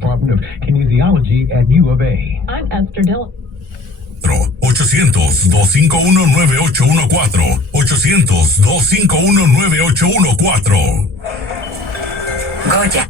Department of Kinesiology at U of A. I'm Esther Dillon. 800-251-9814. 800-251-9814. Goya.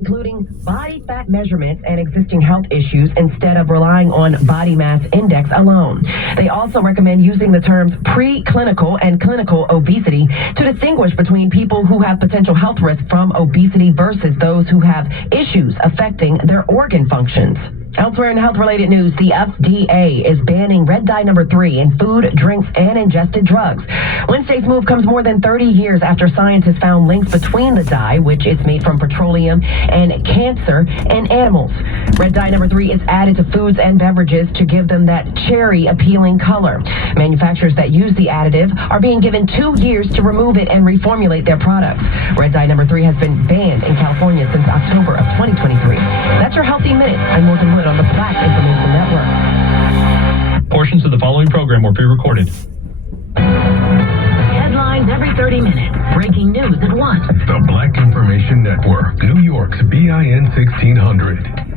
Including body fat measurements and existing health issues instead of relying on body mass index alone. They also recommend using the terms preclinical and clinical obesity to distinguish between people who have potential health risk from obesity versus those who have issues affecting their organ functions. Elsewhere in health-related news, the FDA is banning red dye number 3 in food, drinks, and ingested drugs. Wednesday's move comes more than 30 years after scientists found links between the dye, which is made from petroleum, and cancer in animals. Red dye number 3 is added to foods and beverages to give them that cherry-appealing color. Manufacturers that use the additive are being given 2 years to remove it and reformulate their products. Red dye number 3 has been banned in California since October of 2023. That's your Healthy Minute. I'm Morgan Wood on the Black Information Network. Portions of the following program were pre-recorded. Headlines every 30 minutes. Breaking news at once. The Black Information Network, New York's BIN 1600.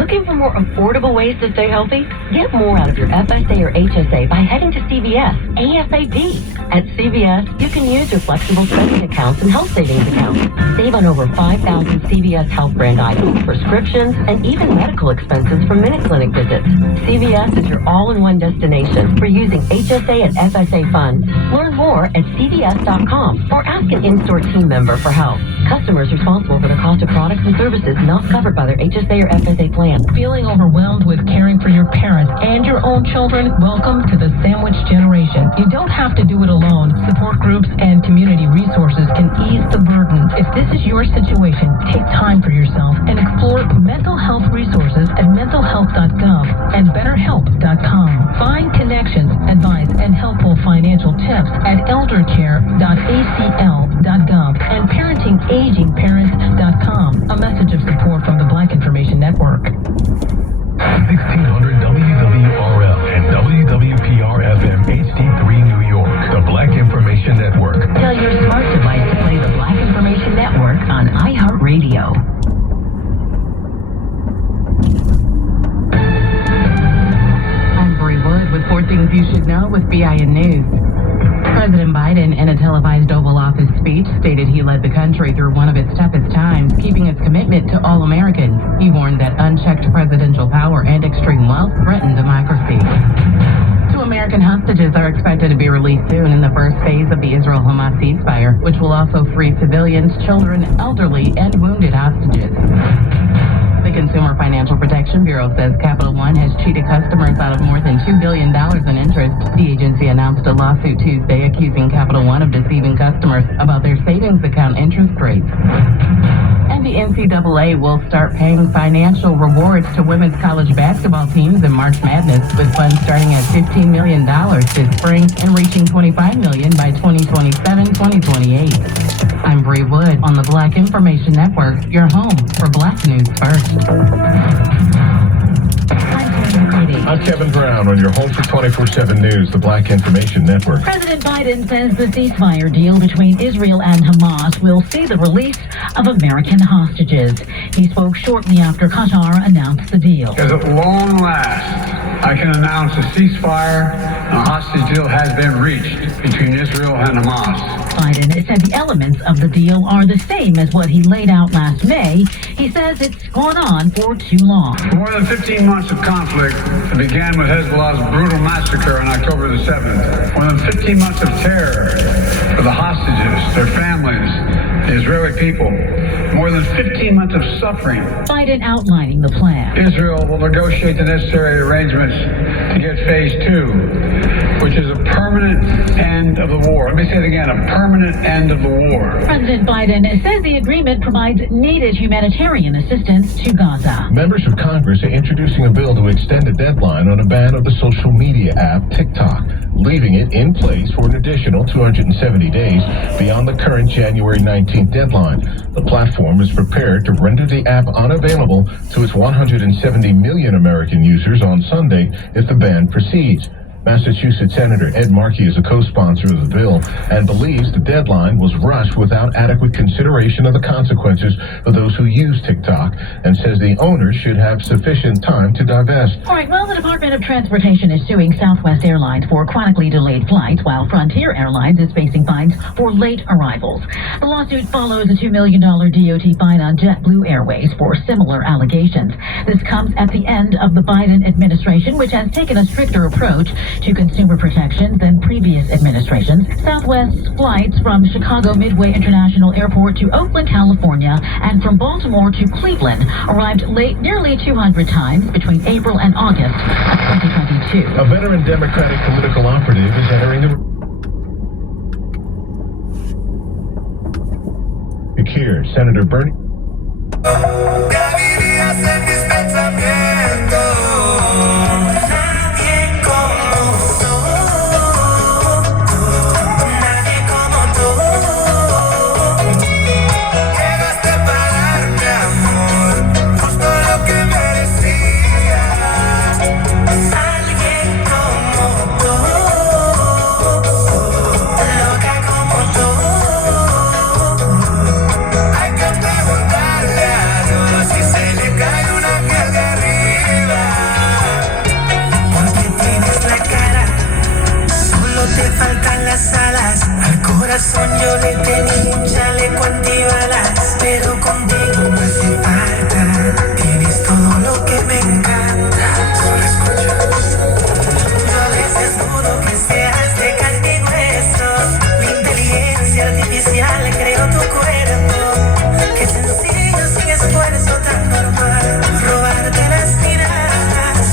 Looking for more affordable ways to stay healthy? Get more out of your FSA or HSA by heading to CVS ASAP. At CVS, you can use your flexible spending accounts and health savings accounts. Save on over 5,000 CVS health brand items, prescriptions, and even medical expenses from Minute Clinic visits. CVS is your all-in-one destination for using HSA and FSA funds. Learn more at CVS.com or ask an in-store team member for help. Customers responsible for the cost of products and services not covered by their HSA or FSA plan. Feeling overwhelmed with caring for your parents and your own children? Welcome to the Sandwich Generation. You don't have to do it alone. Support groups and community resources can ease the burden. If this is your situation, take time for yourself and explore mental health resources at mentalhealth.gov and betterhelp.com. Find connections, advice, and helpful financial tips at eldercare.acl.gov and parentingagingparents.com. A message of support from the Black Information Network. 1600 WWRL and WWPR-FM HD3 New York, the Black Information Network. Tell your smart device to play the Black Information Network on iHeartRadio. I'm Bree Wood with 4 Things You Should Know with BIN News. President Biden, in a televised Oval Office speech, stated he led the country through one of its toughest times, keeping its commitment to all Americans. He warned that unchecked presidential power and extreme wealth threaten democracy. 2 American hostages are expected to be released soon in the first phase of the Israel-Hamas ceasefire, which will also free civilians, children, elderly, and wounded hostages. The Consumer Financial Protection Bureau says Capital One has cheated customers out of more than $2 billion in interest. The agency announced a lawsuit Tuesday accusing Capital One of deceiving customers about their savings account interest rates. And the NCAA will start paying financial rewards to women's college basketball teams in March Madness, with funds starting at $15 million this spring and reaching $25 million by 2027-2028. I'm Bree Wood on the Black Information Network, your home for Black News First. I'm Kevin Brown on your home for 24/7 News, the Black Information Network. President Biden says the ceasefire deal between Israel and Hamas will see the release of American hostages. He spoke shortly after Qatar announced the deal. As at long last, I can announce a ceasefire and a hostage deal has been reached between Israel and Hamas. Biden said the elements of the deal are the same as what he laid out last May. He says it's gone on for too long. More than 15 months of conflict that began with Hezbollah's brutal massacre on October the 7th. More than 15 months of terror for the hostages, their families, the Israeli people. More than 15 months of suffering. Biden outlining the plan. Israel will negotiate the necessary arrangements to get phase 2, which is a permanent end of the war. Let me say it again, a permanent end of the war. President Biden says the agreement provides needed humanitarian assistance to Gaza. Members of Congress are introducing a bill to extend the deadline on a ban of the social media app TikTok, leaving it in place for an additional 270 days beyond the current January 19th deadline. The platform is prepared to render the app unavailable to its 170 million American users on Sunday if the ban proceeds. Massachusetts Senator Ed Markey is a co-sponsor of the bill and believes the deadline was rushed without adequate consideration of the consequences for those who use TikTok, and says the owners should have sufficient time to divest. All right, well, the Department of Transportation is suing Southwest Airlines for chronically delayed flights, while Frontier Airlines is facing fines for late arrivals. The lawsuit follows a $2 million DOT fine on JetBlue Airways for similar allegations. This comes at the end of the Biden administration, which has taken a stricter approach to consumer protections than previous administrations. Southwest's flights from Chicago Midway International Airport to Oakland, California, and from Baltimore to Cleveland arrived late nearly 200 times between April and August of 2022. A veteran Democratic political operative is entering the here, Senator Bernie. Yo le tenía un chaleco antibalas, pero contigo no hace falta. Tienes todo lo que me encanta. Solo escucha. Yo a veces dudo que seas de carne y huesos. La inteligencia artificial creó tu cuerpo. Qué sencillo, sin esfuerzo, tan normal. Robarte las miradas.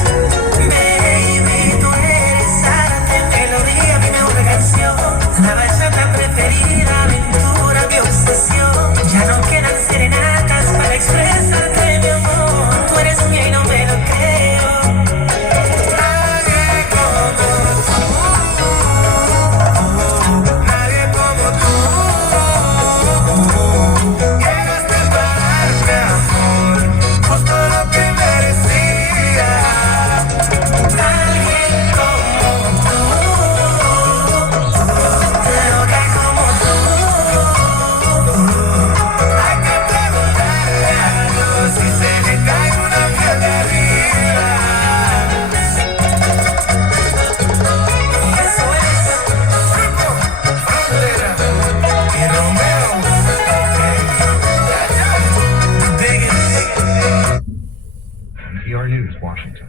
Baby, tú eres arte, melodía, mi mejor canción. La bachata preferida, aventura, mi obsesión. Ya no quedan serenatas para expresarte mi amor. Tú eres mía y no me lo creo. Nadie como tú. Nadie como tú. Llegaste para darme amor, justo lo que merecía. Alguien como tú. NPR News, Washington.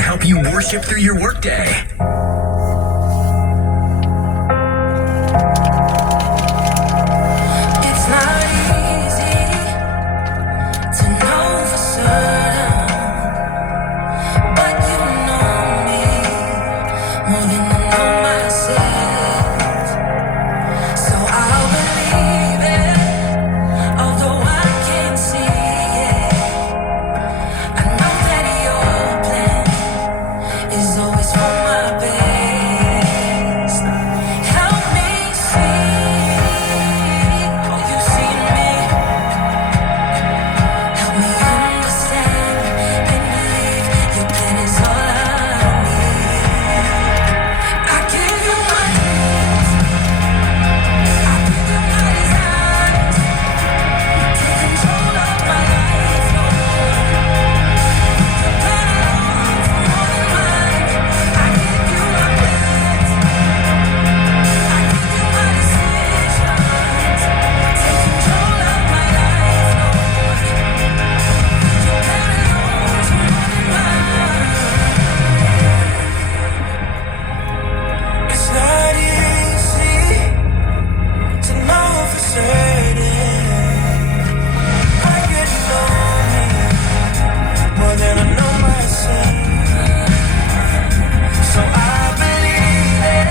help you worship through your workday. It's not easy to know for certain, but you know me more than I know myself. So I'll believe it, although I can't see it. I know that your plan is always for my best. Help me see what you see in me. Help me understand and believe your plan is all I need. I give you my dreams. I give you my desires. Take control of my life, Lord. Your plan alone for more than mine. I give you my plans. I give you my decisions. Take control of my life, Lord. Your plan alone for more than mine. It's not easy to know for certain. I get to know me more than I know myself. So I believe it,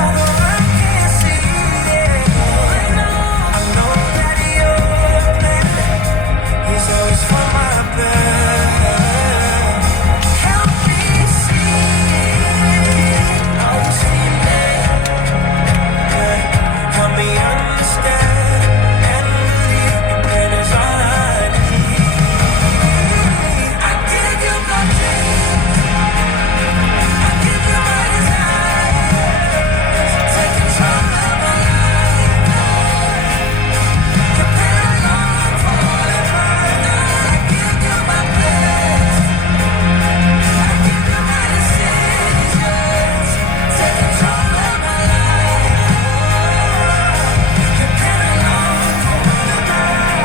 although I can't see it. I know that your plan is always for my best. Help me see how you see me. Help me understand and believe your plan is all I need. I give you my dreams. I give you my desires. Take control of my life, Lord. Your plan alone for more than mine. I give you my plans. I give you my decisions. Take control of my life, Lord. Your plan alone for more than mine.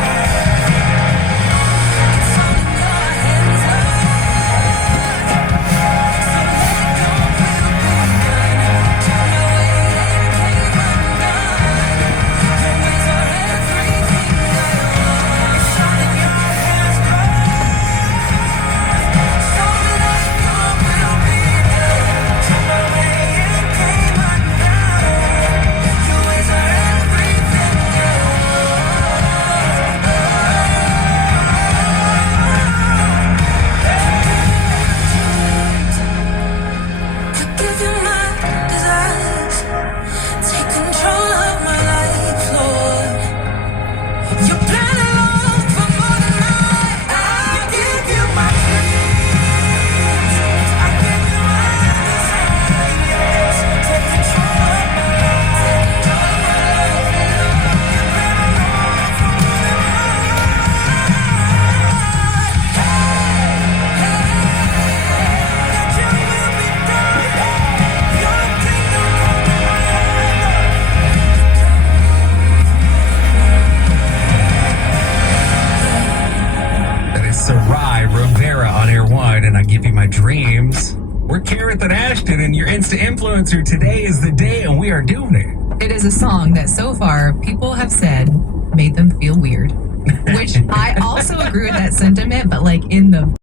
It's all in your hands, Lord. So let your will be done. Turn away and came undone. Your ways are everything I want. It's all in your hands, Lord. So let your will be done. Turn away and came undone. Your ways are everything I want. I give you my desires. Take control of my life, Lord. Your plan alone for more than mine. I give you my dreams. I give you my desires. Take control of my life. Your plan alone for more than let your will be done. Your kingdom come and That is Sarai Rivera on Air One, and I give you my dreams. We're Carrot and Ashton, and your Insta influencer. Today is the day, and we are doing it. It is a song that so far people have said made them feel weird, which I also agree with that sentiment, but like in the